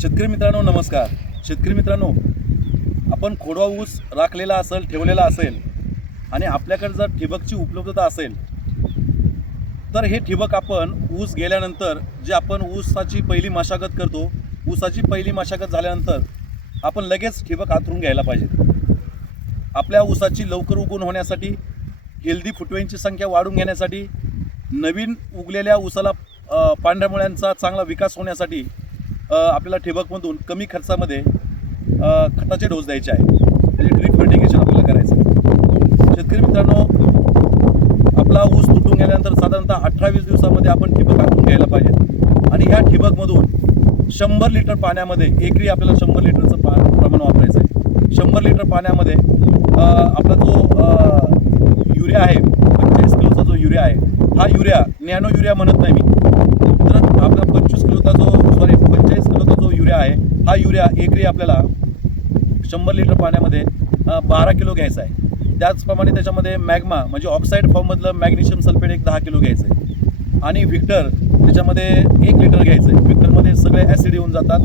शेतकरी मित्रांनो नमस्कार. शेतकरी मित्रांनो आपण खोडवा ऊस राखलेला असेल ठेवलेला असेल आणि आपल्याकडे जर ठिबकची उपलब्धता असेल तर हे ठिबक आपण ऊस गेल्यानंतर जे आपण ऊसाची पहिली मशागत करतो ऊसाची पहिली मशागत झाल्यानंतर आपण लगेच ठिबक आतरून घ्यायला पाहिजे. आपल्या ऊसाची लवकर उगवण होण्यासाठी हेल्दी फुटव्यांची संख्या वाढून घेण्यासाठी नवीन उगलेल्या ऊसाला पांढऱ्यामुळ्यांचा पांढऱ्या मुळ्यांचा चांगला विकास होण्यासाठी आपल्याला ठिबकमधून कमी खर्चामध्ये खताचे डोस द्यायचे आहे म्हणजे ड्रीप फर्टिगेशन आपल्याला करायचं आहे. शेतकरी मित्रांनो आपला ऊस तुटून गेल्यानंतर साधारणतः अठरा वीस दिवसामध्ये आपण ठिबक आखून घ्यायला पाहिजे. आणि ह्या ठिबकमधून शंभर लिटर पाण्यामध्ये एकरी आपल्याला शंभर लिटरचं पा प्रमाण वापरायचं आहे. शंभर लिटर पाण्यामध्ये आपला जो युरिया आहे पंचेचाळीस किलोचा जो युरिया आहे हा युरिया नॅनो युरिया म्हणत नाही मी. तर आपला पंचवीस किलोचा जो सॉरी पंचेचाळीस किलोचा जो युरिया आहे हा युरिया एकरी आपल्याला शंभर लिटर पाण्यामध्ये बारा किलो घ्यायचा आहे. त्याचप्रमाणे त्याच्यामध्ये मॅग्मा म्हणजे ऑक्साईड फॉर्ममधलं मॅग्नेशियम सल्फेट एक दहा किलो घ्यायचं आहे. आणि व्हिक्टर त्याच्यामध्ये एक लिटर घ्यायचं आहे. व्हिक्टरमध्ये सगळे ॲसिड येऊन जातात.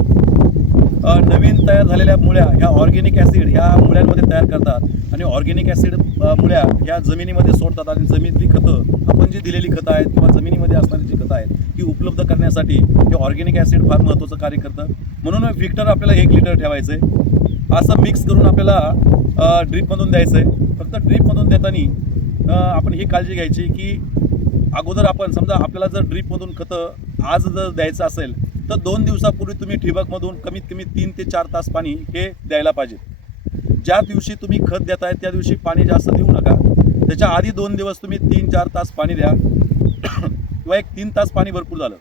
नवीन तयार झालेल्या मुळ्या ह्या ऑर्गेनिक ॲसिड ह्या मुळ्यांमध्ये तयार करतात आणि ऑर्गेनिक ॲसिड मुळ्या ह्या जमिनीमध्ये सोडतात आणि जमिनीतली खतं आपण जी दिलेली खतं आहेत किंवा जमिनीमध्ये असणारी जी खतं आहेत ती उपलब्ध करण्यासाठी हे ऑर्गेनिक ॲसिड फार महत्त्वाचं कार्य करतं. म्हणून व्हिक्टर आपल्याला एक लिटर ठेवायचं आहे असं मिक्स करून आपल्याला ड्रीपमधून द्यायचं आहे फक्त ड्रीपमधून देताना आपण ही काळजी घ्यायची की अगोदर आपण समजा आपल्याला जर ड्रीपमधून खतं आज जर द्यायचं असेल तर दोन दिवसापूर्वी तुम्ही ठिबकमधून कमीत कमी तीन ते चार तास पाणी हे द्यायला पाहिजे. ज्या दिवशी तुम्ही खत देताय त्या दिवशी पाणी जास्त देऊ नका. त्याच्या आधी दोन दिवस तुम्ही तीन चार तास पाणी द्या. किंवा एक तीन तास पाणी भरपूर झालं.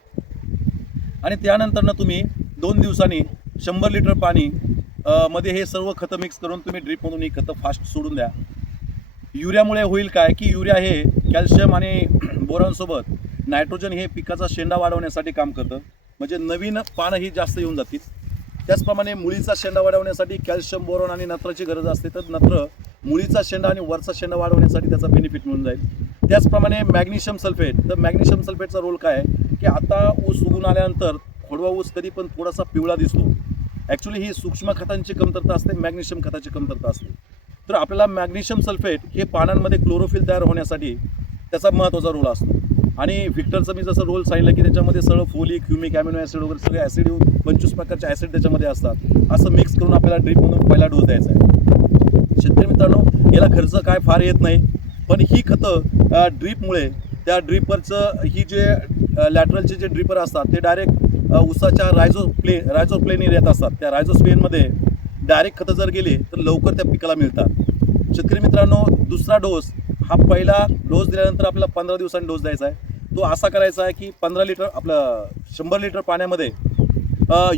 आणि त्यानंतरनं तुम्ही दोन दिवसांनी शंभर लिटर पाणी मध्ये हे सर्व खतं मिक्स करून तुम्ही ड्रीपमधून ही खतं फास्ट सोडून द्या. युरियामुळे होईल काय की युरिया हे कॅल्शियम आणि बोरॉनसोबत नायट्रोजन हे पिकाचा शेंडा वाढवण्यासाठी काम करतं. म्हणजे नवीन पानं ही जास्त येऊन जातील. त्याचप्रमाणे मुळीचा शेंडा वाढवण्यासाठी कॅल्शियम बोरॉन आणि नत्राची गरज असते तर नत्र मुळीचा शेंडा आणि वरचा शेंडा वाढवण्यासाठी त्याचा बेनिफिट मिळून जाईल. त्याचप्रमाणे मॅग्नेशियम सल्फेट तर मॅग्नेशियम सल्फेटचा रोल काय आहे? की आता ऊस उगून आल्यानंतर खोडवा ऊस कधी पण थोडासा पिवळा दिसतो. ॲक्च्युली ही सूक्ष्म खतांची कमतरता असते मॅग्नेशियम खताची कमतरता असते. तर आपल्याला मॅग्नेशियम सल्फेट हे पानांमध्ये क्लोरोफिल तयार होण्यासाठी त्याचा महत्त्वाचा रोल असतो. आणि व्हिक्टरचं मी जसं रोल सांगितलं की त्याच्यामध्ये सगळं फोलिक ह्युमिक ॲमिनो ॲसिड वगैरे सगळे ॲसिड येऊन पंचवीस प्रकारचे ॲसिड त्याच्यामध्ये असतात. असं मिक्स करून आपल्याला ड्रीप म्हणून पहिला डोस द्यायचा आहे. शेतकरी मित्रांनो याला खर्च काय फार येत नाही. पण ही खतं ड्रीपमुळे त्या ड्रीपरचं ही जे लॅटरलचे जे ड्रीपर असतात ते डायरेक्ट उसाच्या रायझो प्ले रायझो प्लेन येत असतात. त्या रायझो स्पेनमध्ये डायरेक्ट खतं जर गेले तर लवकर त्या पिकाला मिळतात. शेतकरी मित्रांनो दुसरा डोस हा पहिला डोस दिल्यानंतर आपल्याला पंधरा दिवसांनी डोस द्यायचा आहे. तो असा करायचा आहे की पंधरा लिटर आपलं शंभर लिटर पाण्यामध्ये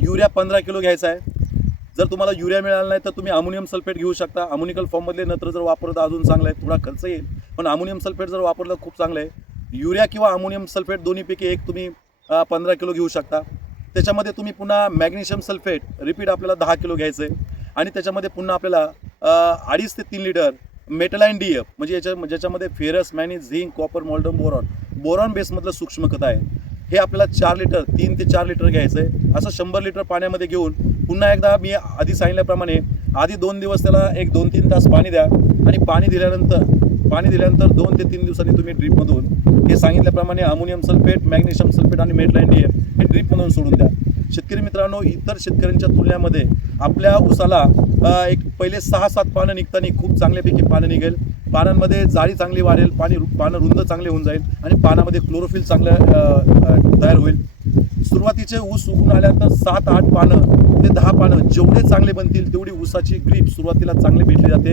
युरिया पंधरा किलो घ्यायचा आहे. जर तुम्हाला युरिया मिळाला नाही तर तुम्ही अमोनियम सल्फेट घेऊ शकता. अमोनिकल फॉर्ममधले नत्र जर वापरलं तर अजून चांगलं आहे. थोडा खर्च येईल पण अमोनियम सल्फेट जर वापरलं खूप चांगलं आहे. युरिया किंवा अमोनियम सल्फेट दोन्हीपैकी एक तुम्ही पंधरा किलो घेऊ शकता. त्याच्यामध्ये तुम्ही पुन्हा मॅग्नेशियम सल्फेट रिपीट आपल्याला दहा किलो घ्यायचं आहे. आणि त्याच्यामध्ये पुन्हा आपल्याला अडीच ते तीन लिटर मेटलाईन डी एफ म्हणजे याच्या ज्याच्यामध्ये ferrous मॅनिज zinc copper मॉल्डम boron boron बेसमधलं सूक्ष्म खत आहे. हे आपल्याला चार लिटर तीन ते चार लिटर घ्यायचं आहे. असं शंभर लिटर पाण्यामध्ये घेऊन पुन्हा एकदा मी आधी सांगितल्याप्रमाणे आधी दोन दिवस त्याला एक दोन तीन तास पाणी द्या आणि पाणी दिल्यानंतर पाणी दिल्यानंतर दोन ते तीन दिवसांनी तुम्ही ड्रीपमधून हे सांगितल्याप्रमाणे अमोनियम सल्फेट मॅग्नेशियम सल्फेट आणि मेटलाईन डी एफ हे ड्रीपमधून सोडून द्या. शेतकरी मित्रांनो इतर शेतकऱ्यांच्या तुलनेमध्ये आपल्या ऊसाला एक पहिले सहा सात पानं निघताना खूप चांगल्यापैकी पानं निघेल. पानांमध्ये जाळी चांगली वाढेल पाणी रु- पानं रुंद चांगले होऊन जाईल आणि पानामध्ये क्लोरोफिल चांगलं तयार होईल. सुरुवातीचे ऊस उगून आल्यानंतर सात आठ पानं ते दहा पानं जेवढे चांगले बनतील तेवढी ऊसाची ग्रीप सुरुवातीला चांगली भेटली जाते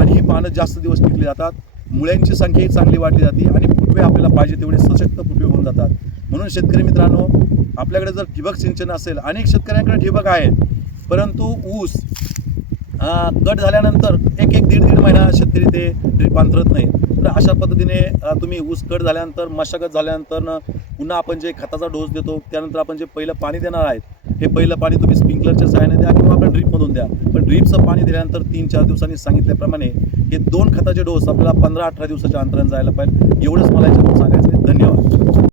आणि ही पानं जास्त दिवस टिकली जातात. मुळ्यांची संख्याही चांगली वाढली जाते आणि फुटवे आपल्याला पाहिजे तेवढे सशक्त फुटवे होऊन जातात. म्हणून शेतकरी मित्रांनो आपल्याकडे जर ठिबक सिंचन असेल अनेक शेतकऱ्यांकडे ठिबक आहे. परंतु ऊस गट कट झाल्यानंतर एक एक दीड दीड महिना शेतकरी ते ड्रीप अंतरत नाही तर अशा पद्धतीने तुम्ही ऊस कट झाल्यानंतर मशागत झाल्यानंतर पुन्हा आपण जे खताचा डोस देतो त्यानंतर आपण जे पहिलं पाणी देणार आहेत हे पहिलं पाणी तुम्ही स्प्रिंकलरच्या सहाय्याने द्या किंवा आपण ड्रीपमधून द्या. पण ड्रीपचं पाणी दिल्यानंतर तीन चार दिवसांनी सांगितल्याप्रमाणे हे दोन खताचे डोस आपल्याला पंधरा अठरा दिवसाच्या अंतराने जायला पाहिजे. एवढंच मला याच्यातून सांगायचं आहे. धन्यवाद.